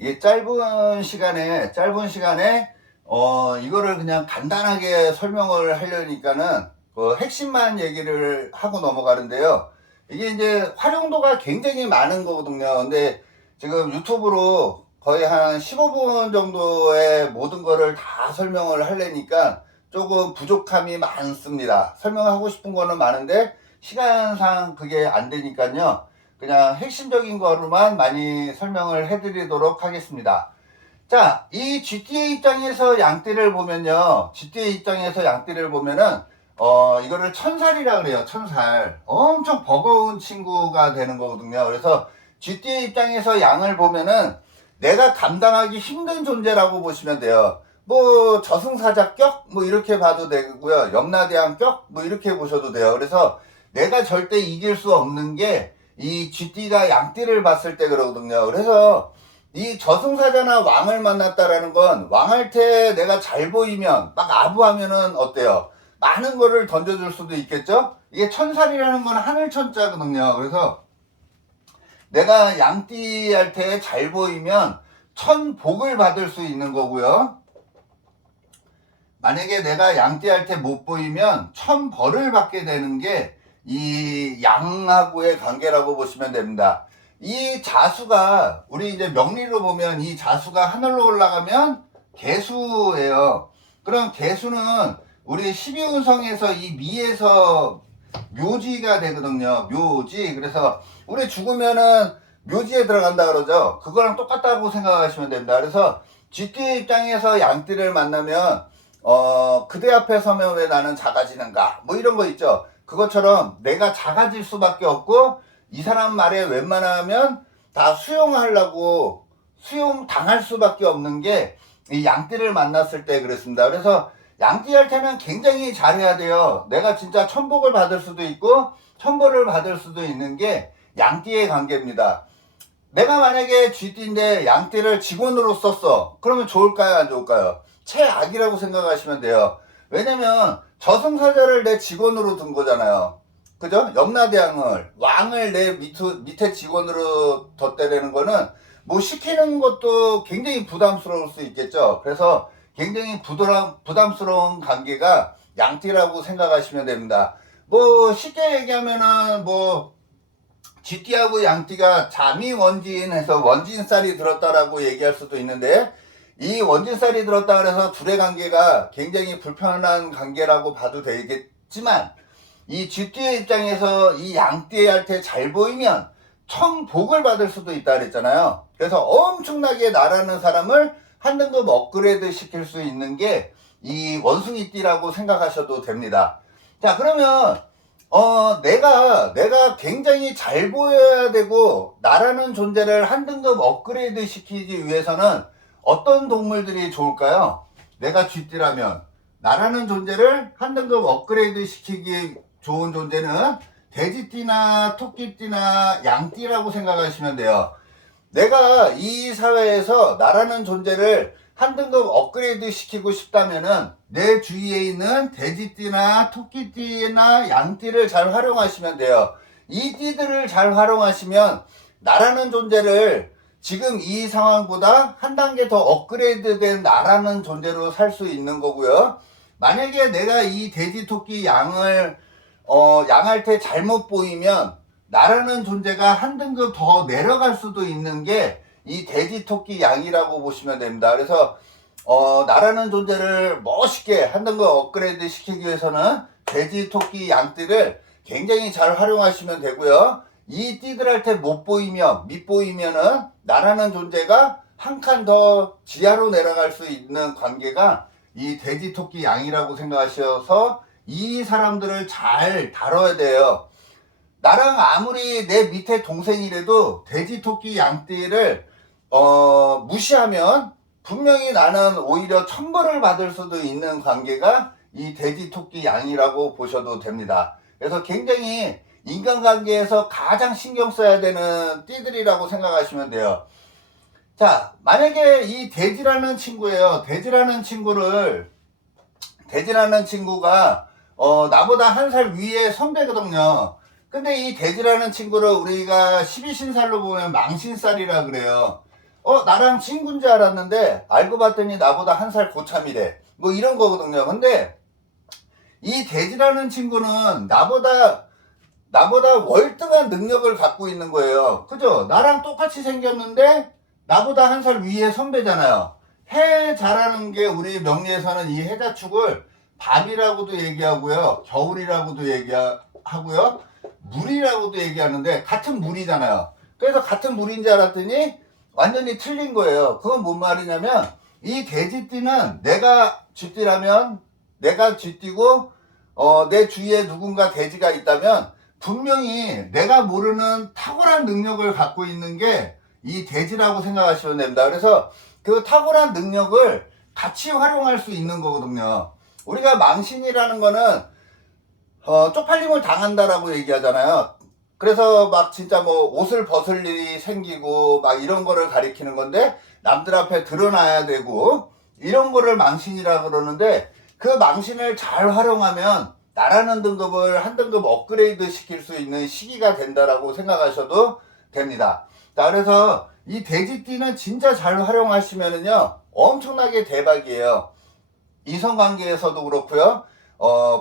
이게 짧은 시간에 이거를 그냥 간단하게 설명을 하려니까는 그 핵심만 얘기를 하고 넘어가는데요. 이게 이제 활용도가 굉장히 많은 거거든요. 근데 지금 유튜브로 거의 한 15분 정도의 모든 거를 다 설명을 하려니까 조금 부족함이 많습니다. 설명하고 싶은 거는 많은데 시간상 그게 안 되니까요. 그냥 핵심적인 거로만 많이 설명을 해드리도록 하겠습니다. 자, 이 GTA 입장에서 양띠를 보면요. GTA 입장에서 양띠를 보면은, 이거를 천살이라 그래요. 천살. 엄청 버거운 친구가 되는 거거든요. 그래서 GTA 입장에서 양을 보면은 내가 감당하기 힘든 존재라고 보시면 돼요. 뭐, 저승사자격? 뭐, 이렇게 봐도 되고요. 염라대왕격? 뭐, 이렇게 보셔도 돼요. 그래서 내가 절대 이길 수 없는 게 이 GT가 양띠를 봤을 때 그러거든요. 그래서 이 저승사자나 왕을 만났다라는 건 왕한테 내가 잘 보이면 막 아부하면은 어때요? 많은 거를 던져줄 수도 있겠죠? 이게 천살이라는 건 하늘천자거든요. 그래서 내가 양띠한테 잘 보이면 천복을 받을 수 있는 거고요. 만약에 내가 양띠한테 못 보이면 천벌을 받게 되는 게 이 양하고의 관계라고 보시면 됩니다. 이 자수가 우리 이제 명리로 보면 이 자수가 하늘로 올라가면 개수예요. 그럼 개수는 우리 12운성에서 이 미에서 묘지가 되거든요. 묘지. 그래서 우리 죽으면은 묘지에 들어간다 그러죠. 그거랑 똑같다고 생각하시면 됩니다. 그래서 쥐띠 입장에서 양띠를 만나면 그대 앞에 서면 왜 나는 작아지는가 뭐 이런 거 있죠. 그것처럼 내가 작아질 수밖에 없고 이 사람 말에 웬만하면 다 수용하려고 수용당할 수밖에 없는 게 이 양띠를 만났을 때 그랬습니다. 그래서 양띠할 때는 굉장히 잘해야 돼요. 내가 진짜 천복을 받을 수도 있고 천벌을 받을 수도 있는 게 양띠의 관계입니다. 내가 만약에 쥐띠인데 양띠를 직원으로 썼어. 그러면 좋을까요? 안 좋을까요? 최악이라고 생각하시면 돼요. 왜냐면 저승사자를 내 직원으로 둔 거잖아요. 그죠? 염라대왕을 왕을 내 밑에 직원으로 뒀다라는 거는 뭐 시키는 것도 굉장히 부담스러울 수 있겠죠. 그래서 굉장히 부담스러운 관계가 양띠라고 생각하시면 됩니다. 뭐 쉽게 얘기하면은 뭐 쥐띠하고 양띠가 자미원진해서 원진살이 들었다라고 얘기할 수도 있는데 이 원진살이 들었다 그래서 둘의 관계가 굉장히 불편한 관계라고 봐도 되겠지만 이 쥐띠의 입장에서 이 양띠한테 잘 보이면 천복을 받을 수도 있다 그랬잖아요. 그래서 엄청나게 나라는 사람을 한 등급 업그레이드 시킬 수 있는 게 이 원숭이띠라고 생각하셔도 됩니다. 자, 그러면 내가 굉장히 잘 보여야 되고, 나라는 존재를 한 등급 업그레이드 시키기 위해서는 어떤 동물들이 좋을까요? 내가 쥐띠라면, 나라는 존재를 한 등급 업그레이드 시키기 좋은 존재는 돼지띠나 토끼띠나 양띠라고 생각하시면 돼요. 내가 이 사회에서 나라는 존재를 한 등급 업그레이드 시키고 싶다면은 내 주위에 있는 돼지띠나 토끼띠나 양띠를 잘 활용하시면 돼요. 이 띠들을 잘 활용하시면 나라는 존재를 지금 이 상황보다 한 단계 더 업그레이드된 나라는 존재로 살 수 있는 거고요. 만약에 내가 이 돼지, 토끼, 양할 때 잘못 보이면 나라는 존재가 한 등급 더 내려갈 수도 있는 게 이 돼지, 토끼, 양이라고 보시면 됩니다. 그래서 나라는 존재를 멋있게 한 등급 업그레이드 시키기 위해서는 돼지, 토끼, 양띠를 굉장히 잘 활용하시면 되고요. 이 띠들한테 못 보이면 밑보이면은 나라는 존재가 한 칸 더 지하로 내려갈 수 있는 관계가 이 돼지, 토끼, 양이라고 생각하셔서 이 사람들을 잘 다뤄야 돼요. 나랑 아무리 내 밑에 동생이라도 돼지, 토끼, 양띠를 무시하면 분명히 나는 오히려 천벌을 받을 수도 있는 관계가 이 돼지, 토끼, 양이라고 보셔도 됩니다. 그래서 굉장히 인간관계에서 가장 신경 써야 되는 띠들이라고 생각하시면 돼요. 자, 만약에 이 돼지라는 친구예요. 돼지라는 친구가 나보다 한 살 위에 선배거든요. 근데 이 돼지라는 친구를 우리가 12신살로 보면 망신살이라 그래요. 나랑 친구인 줄 알았는데 알고 봤더니 나보다 한 살 고참이래. 뭐 이런 거거든요. 근데 이 돼지라는 친구는 나보다 월등한 능력을 갖고 있는 거예요. 그죠? 나랑 똑같이 생겼는데 나보다 한 살 위에 선배잖아요. 해 자라는 게 우리 명리에서는 이 해자축을 밤이라고도 얘기하고요. 겨울이라고도 얘기하고요. 물이라고도 얘기하는데 같은 물이잖아요. 그래서 같은 물인 줄 알았더니 완전히 틀린 거예요. 그건 뭔 말이냐면 이 돼지띠는 내가 쥐띠라면 내가 쥐띠고 내 주위에 누군가 돼지가 있다면 분명히 내가 모르는 탁월한 능력을 갖고 있는 게 이 돼지라고 생각하시면 됩니다. 그래서 그 탁월한 능력을 같이 활용할 수 있는 거거든요. 우리가 망신이라는 거는 쪽팔림을 당한다라고 얘기하잖아요. 그래서 막 진짜 뭐 옷을 벗을 일이 생기고 막 이런 거를 가리키는 건데 남들 앞에 드러나야 되고 이런 거를 망신이라 그러는데 그 망신을 잘 활용하면 나라는 등급을 한 등급 업그레이드 시킬 수 있는 시기가 된다라고 생각하셔도 됩니다. 자, 그래서 이 돼지띠는 진짜 잘 활용하시면은요 엄청나게 대박이에요. 이성관계에서도 그렇고요.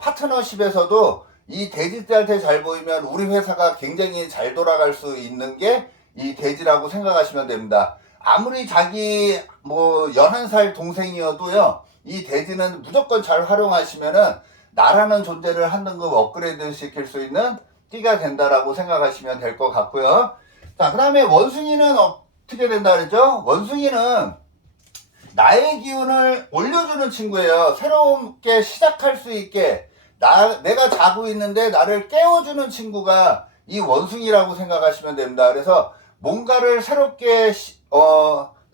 파트너십에서도 이 돼지띠한테 잘 보이면 우리 회사가 굉장히 잘 돌아갈 수 있는 게 이 돼지라고 생각하시면 됩니다. 아무리 자기 뭐 11살 동생이어도요. 이 돼지는 무조건 잘 활용하시면은 나라는 존재를 한 등급 업그레이드 시킬 수 있는 띠가 된다라고 생각하시면 될 것 같고요. 자, 그 다음에 원숭이는 어떻게 된다 그랬죠? 원숭이는 나의 기운을 올려주는 친구예요. 새롭게 시작할 수 있게 내가 자고 있는데 나를 깨워주는 친구가 이 원숭이라고 생각하시면 됩니다. 그래서 뭔가를 새롭게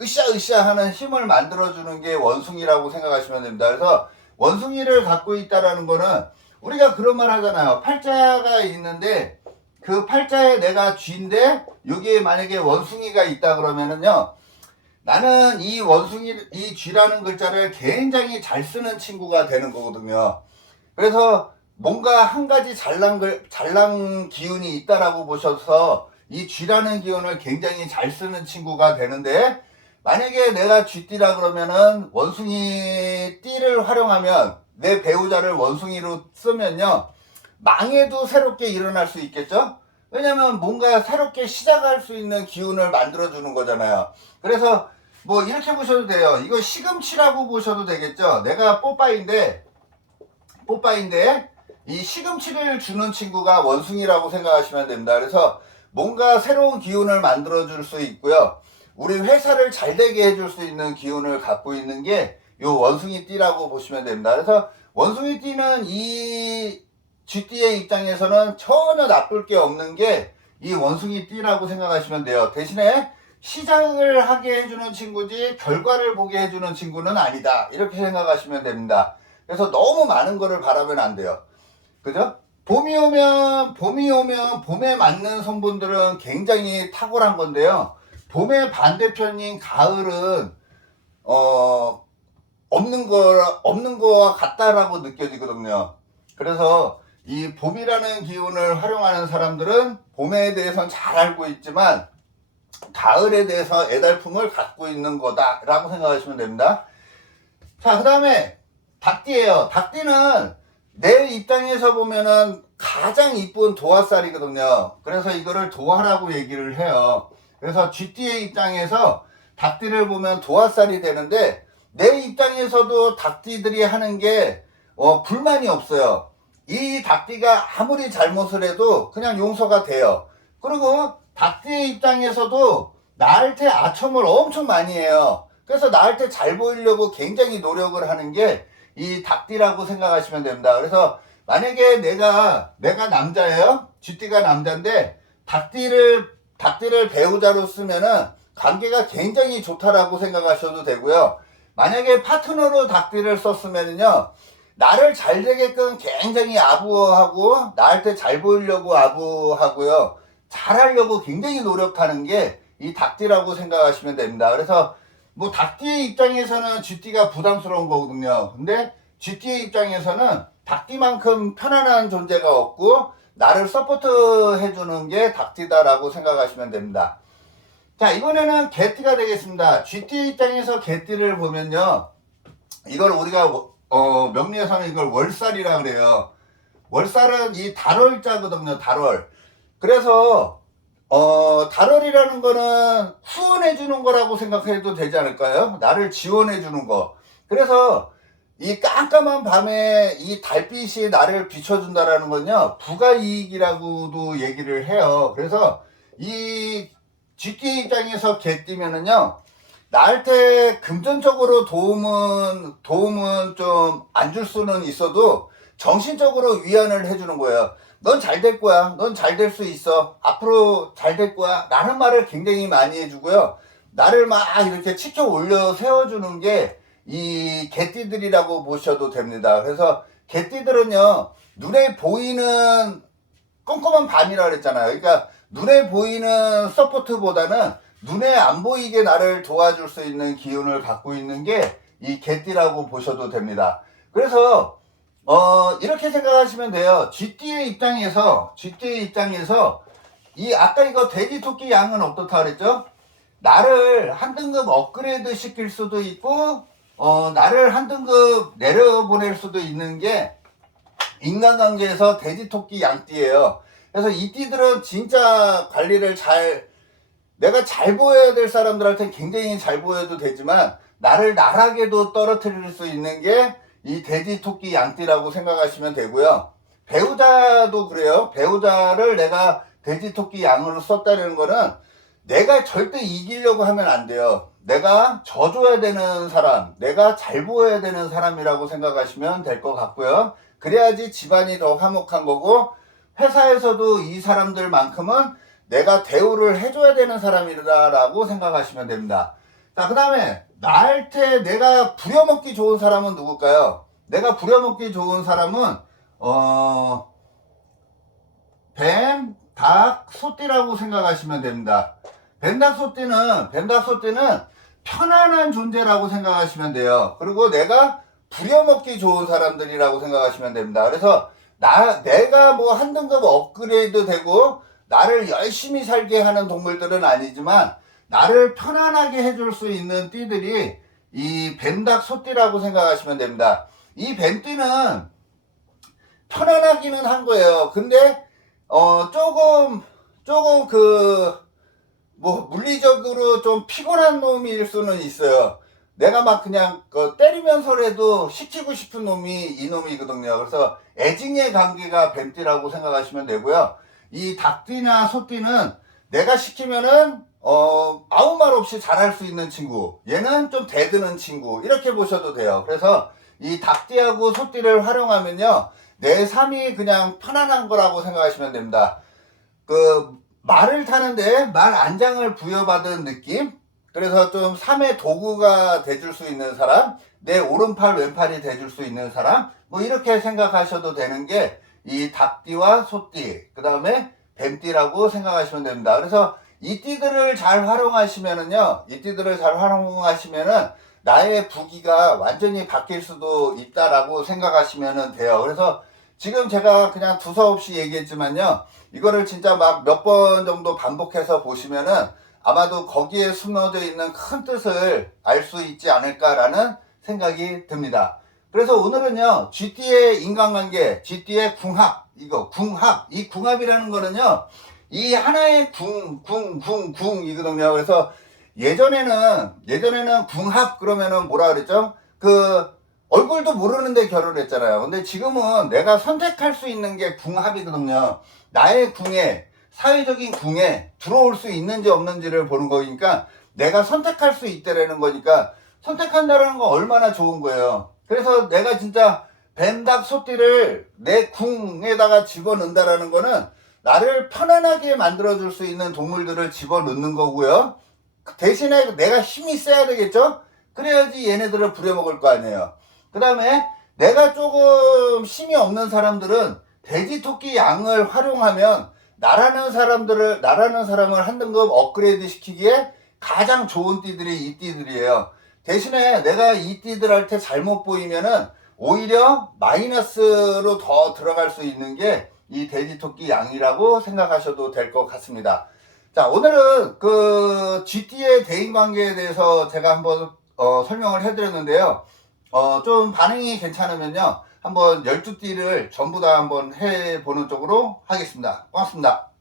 으쌰으쌰 하는 힘을 만들어주는 게 원숭이라고 생각하시면 됩니다. 그래서 원숭이를 갖고 있다라는 거는 우리가 그런 말 하잖아요. 팔자가 있는데 그 팔자에 내가 쥐인데 여기에 만약에 원숭이가 있다 그러면은요. 나는 이 원숭이, 이 쥐라는 글자를 굉장히 잘 쓰는 친구가 되는 거거든요. 그래서 뭔가 한 가지 잘난 기운이 있다라고 보셔서 이 쥐라는 기운을 굉장히 잘 쓰는 친구가 되는데 만약에 내가 쥐띠라 그러면은 원숭이 띠를 활용하면 내 배우자를 원숭이로 쓰면요. 망해도 새롭게 일어날 수 있겠죠? 왜냐면 뭔가 새롭게 시작할 수 있는 기운을 만들어주는 거잖아요. 그래서 뭐 이렇게 보셔도 돼요. 이거 시금치라고 보셔도 되겠죠? 내가 뽀빠인데 이 시금치를 주는 친구가 원숭이라고 생각하시면 됩니다. 그래서 뭔가 새로운 기운을 만들어줄 수 있고요. 우리 회사를 잘 되게 해줄 수 있는 기운을 갖고 있는 게 요 원숭이 띠라고 보시면 됩니다. 그래서 원숭이 띠는 이 쥐띠의 입장에서는 전혀 나쁠 게 없는 게 이 원숭이 띠라고 생각하시면 돼요. 대신에 시작을 하게 해주는 친구지 결과를 보게 해주는 친구는 아니다. 이렇게 생각하시면 됩니다. 그래서 너무 많은 거를 바라면 안 돼요. 그죠? 봄이 오면 봄에 맞는 성분들은 굉장히 탁월한 건데요. 봄의 반대편인 가을은 없는 거와 같다라고 느껴지거든요. 그래서 이 봄이라는 기운을 활용하는 사람들은 봄에 대해서는 잘 알고 있지만 가을에 대해서 애달픔을 갖고 있는 거다라고 생각하시면 됩니다. 자, 그 다음에 닭띠예요. 닭띠는 내 입장에서 보면은 가장 이쁜 도화살이거든요. 그래서 이거를 도화라고 얘기를 해요. 그래서 쥐띠의 입장에서 닭띠를 보면 도화살이 되는데 내 입장에서도 닭띠들이 하는 게 불만이 없어요. 이 닭띠가 아무리 잘못을 해도 그냥 용서가 돼요. 그리고 닭띠의 입장에서도 나한테 아첨을 엄청 많이 해요. 그래서 나한테 잘 보이려고 굉장히 노력을 하는 게 이 닭띠라고 생각하시면 됩니다. 그래서 만약에 내가 남자예요. 쥐띠가 남자인데 닭띠를 배우자로 쓰면은 관계가 굉장히 좋다라고 생각하셔도 되고요. 만약에 파트너로 닭띠를 썼으면은요. 나를 잘 되게끔 굉장히 아부하고 나한테 잘 보이려고 아부하고요. 잘하려고 굉장히 노력하는 게 이 닭띠라고 생각하시면 됩니다. 그래서 뭐 닭띠의 입장에서는 쥐띠가 부담스러운 거거든요. 근데 쥐띠의 입장에서는 닭띠만큼 편안한 존재가 없고 나를 서포트 해주는 게 닭띠다라고 생각하시면 됩니다. 자, 이번에는 개띠가 되겠습니다. 쥐띠 입장에서 개띠를 보면요, 이걸 우리가 명리에서는 이걸 월살이라 그래요. 월살은 이 달월자거든요. 달월. 그래서 달월이라는 거는 후원해 주는 거라고 생각해도 되지 않을까요? 나를 지원해 주는 거. 그래서 이 깜깜한 밤에 이 달빛이 나를 비춰준다라는 건요, 부가이익이라고도 얘기를 해요. 그래서 이 쥐띠 입장에서 개띠면은요, 나한테 금전적으로 도움은 좀 안 줄 수는 있어도 정신적으로 위안을 해주는 거예요. 넌 잘 될 거야. 넌 잘 될 수 있어. 앞으로 잘 될 거야. 라는 말을 굉장히 많이 해주고요. 나를 막 이렇게 치켜 올려 세워주는 게 이 개띠들이라고 보셔도 됩니다. 그래서 개띠들은요, 눈에 보이는 꼼꼼한 밤이라 그랬잖아요. 그러니까 눈에 보이는 서포트보다는 눈에 안 보이게 나를 도와줄 수 있는 기운을 갖고 있는 게 이 개띠라고 보셔도 됩니다. 그래서 이렇게 생각하시면 돼요. 쥐띠의 입장에서 이 아까 이거 돼지 토끼 양은 어떻다 그랬죠? 나를 한 등급 업그레이드 시킬 수도 있고 나를 한 등급 내려보낼 수도 있는 게 인간관계에서 돼지 토끼 양띠예요. 그래서 이 띠들은 진짜 관리를 내가 잘 보여야 될 사람들한테 굉장히 잘 보여도 되지만 나를 나락에도 떨어뜨릴 수 있는 게 이 돼지 토끼 양띠라고 생각하시면 되고요. 배우자도 그래요. 배우자를 내가 돼지 토끼 양으로 썼다는 거는 내가 절대 이기려고 하면 안 돼요. 내가 져줘야 되는 사람, 내가 잘 보여야 되는 사람이라고 생각하시면 될 것 같고요. 그래야지 집안이 더 화목한 거고, 회사에서도 이 사람들만큼은 내가 대우를 해줘야 되는 사람이다라고 생각하시면 됩니다. 자, 그 다음에 나한테 내가 부려먹기 좋은 사람은 누굴까요? 내가 부려먹기 좋은 사람은 뱀, 닭, 소띠라고 생각하시면 됩니다. 뱀, 닭, 소띠는 편안한 존재라고 생각하시면 돼요. 그리고 내가 부려먹기 좋은 사람들이라고 생각하시면 됩니다. 그래서 내가 뭐 한 등급 업그레이드 되고 나를 열심히 살게 하는 동물들은 아니지만 나를 편안하게 해줄 수 있는 띠들이 이 뱀닭 소띠라고 생각하시면 됩니다. 이 뱀띠는 편안하기는 한 거예요. 근데 조금 물리적으로 좀 피곤한 놈일 수는 있어요. 내가 막 그냥 때리면서라도 시키고 싶은 놈이 이 놈이거든요. 그래서 애증의 관계가 뱀띠라고 생각하시면 되고요. 이 닭띠나 소띠는 내가 시키면은 아무 말 없이 잘할 수 있는 친구, 얘는 좀 대드는 친구, 이렇게 보셔도 돼요. 그래서 이 닭띠하고 소띠를 활용하면요, 내 삶이 그냥 편안한 거라고 생각하시면 됩니다. 말을 타는데 말 안장을 부여받은 느낌? 그래서 좀 삶의 도구가 돼줄 수 있는 사람, 내 오른팔 왼팔이 돼줄 수 있는 사람, 뭐 이렇게 생각하셔도 되는 게 이 닭띠와 소띠, 그 다음에 뱀띠라고 생각하시면 됩니다. 그래서 이 띠들을 잘 활용하시면은요, 나의 부기가 완전히 바뀔 수도 있다라고 생각하시면 돼요. 그래서 지금 제가 그냥 두서없이 얘기했지만요, 이거를 진짜 막 몇 번 정도 반복해서 보시면은 아마도 거기에 숨어져 있는 큰 뜻을 알 수 있지 않을까라는 생각이 듭니다. 그래서 오늘은요, 쥐띠의 인간관계, 쥐띠의 궁합, 이 궁합이라는 거는요, 이 하나의 궁이거든요. 그래서 예전에는 궁합 그러면은 뭐라 그랬죠? 얼굴도 모르는데 결혼했잖아요. 근데 지금은 내가 선택할 수 있는 게 궁합이거든요. 나의 궁에, 사회적인 궁에 들어올 수 있는지 없는지를 보는 거니까 내가 선택할 수 있다라는 거니까 선택한다는 건 얼마나 좋은 거예요. 그래서 내가 진짜 뱀닭 소띠를 내 궁에다가 집어넣는다라는 거는 나를 편안하게 만들어줄 수 있는 동물들을 집어넣는 거고요. 대신에 내가 힘이 세야 되겠죠? 그래야지 얘네들을 부려먹을 거 아니에요. 그 다음에 내가 조금 힘이 없는 사람들은 돼지, 토끼, 양을 활용하면 나라는 사람을 한 등급 업그레이드 시키기에 가장 좋은 띠들이 이 띠들이에요. 대신에 내가 이 띠들한테 잘못 보이면은 오히려 마이너스로 더 들어갈 수 있는 게 이 돼지, 토끼, 양이라고 생각하셔도 될 것 같습니다. 자, 오늘은 그 GT의 대인관계에 대해서 제가 한번 설명을 해드렸는데요. 좀 반응이 괜찮으면요, 한번 12띠를 전부 다 한번 해보는 쪽으로 하겠습니다. 고맙습니다.